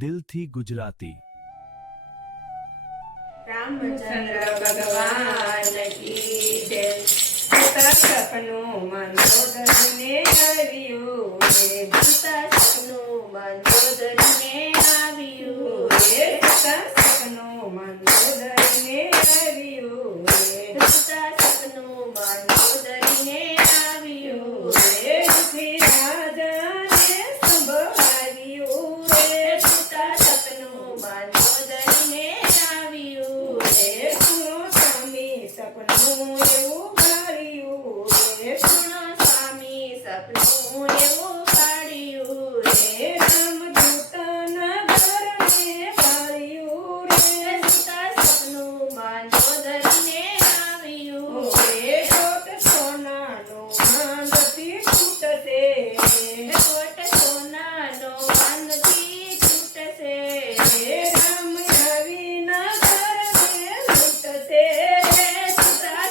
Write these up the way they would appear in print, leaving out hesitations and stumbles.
દિલથી ગુજરાતી। રામચંદ્ર ભગવાન કી જય। સપનું મંદોદરીને આવ્યું રે, સપનું મંદોદરીને આવ્યું રે, સપનું મંદોદરીને આવ્યું રે, સપનું મંદોદરીને આવ્યું રે, દુખી રાજાને સંભળાવ્યું રે, સપનું મંદોદરીને આવ્યું રે, સુનો સ્વામી સપનું એવું કાઢ્યું રે, સુનો સ્વામી સપનું એવું કાઢ્યું રે, રામદૂતના ઘરને પાળ્યું રે, સપનું મંદોદરીને આવ્યું રે, કોટ સોનાનો માંદથી છૂટશે, કોટ સોનાનો માંદથી છૂટશે, રામ આવીના ઘરને લૂંટશે,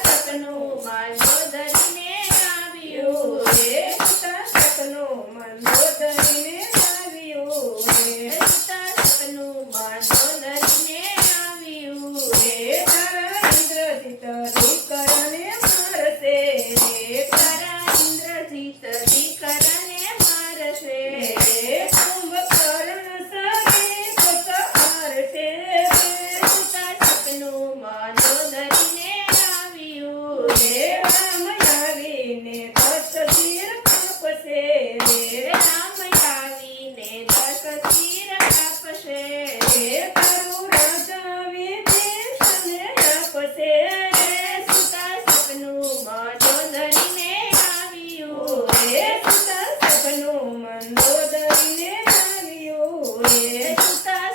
સપનું મંદોદરીને આવ્યું રે, સપનું મંદોદરીને આવ્યું રે, સપનું મંદોદરીને આવ્યું રે, તારા ઇન્દ્રજીત દીકરાને મારશે રે, તારા ઇન્દ્રજીત દીકરાને મારશે રે, કુંભકર્ણ સરીપ હારશે રે, સપનું મંદોદરીને આવ્યું રે, રામ આવીને 10 શિર કાપશે રે, રામ આવીને 10 શિર કાપશે રે, તારું રાજા વિભીષણને આપશે રે, સપનું મંદોદરીને આવ્યું રે, સપનું મંદોદરીને આવ્યું રે,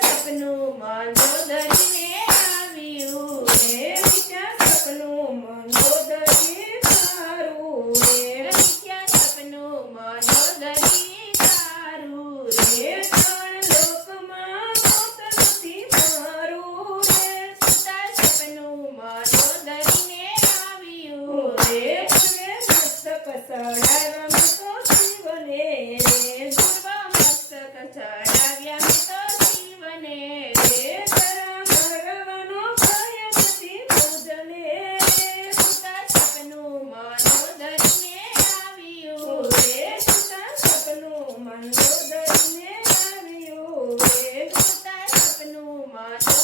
સપનું મંદોદરીને આવ્યું રે, મિથ્યા સપનું મંદોદરી તારું રે, મિથ્યા સપનું મંદોદરી તારું રે, ત્રણ લોકમાં મોત નથી મારું રે, સપનું મંદોદરીને આવ્યું રે, પૂર્વે મસ્તક ચડાવ્યા મેં તો શિવને રે, પૂર્વ મસ્તક ચડાવ્યા મેં તો શિવને રે, તારા મરવાનો ભય નથી પૂજને રે, સપનું મંદોદરીને આવ્યું રે, સપનું મંદોદરીને આવ્યું રે, સપનું મંદોદરીને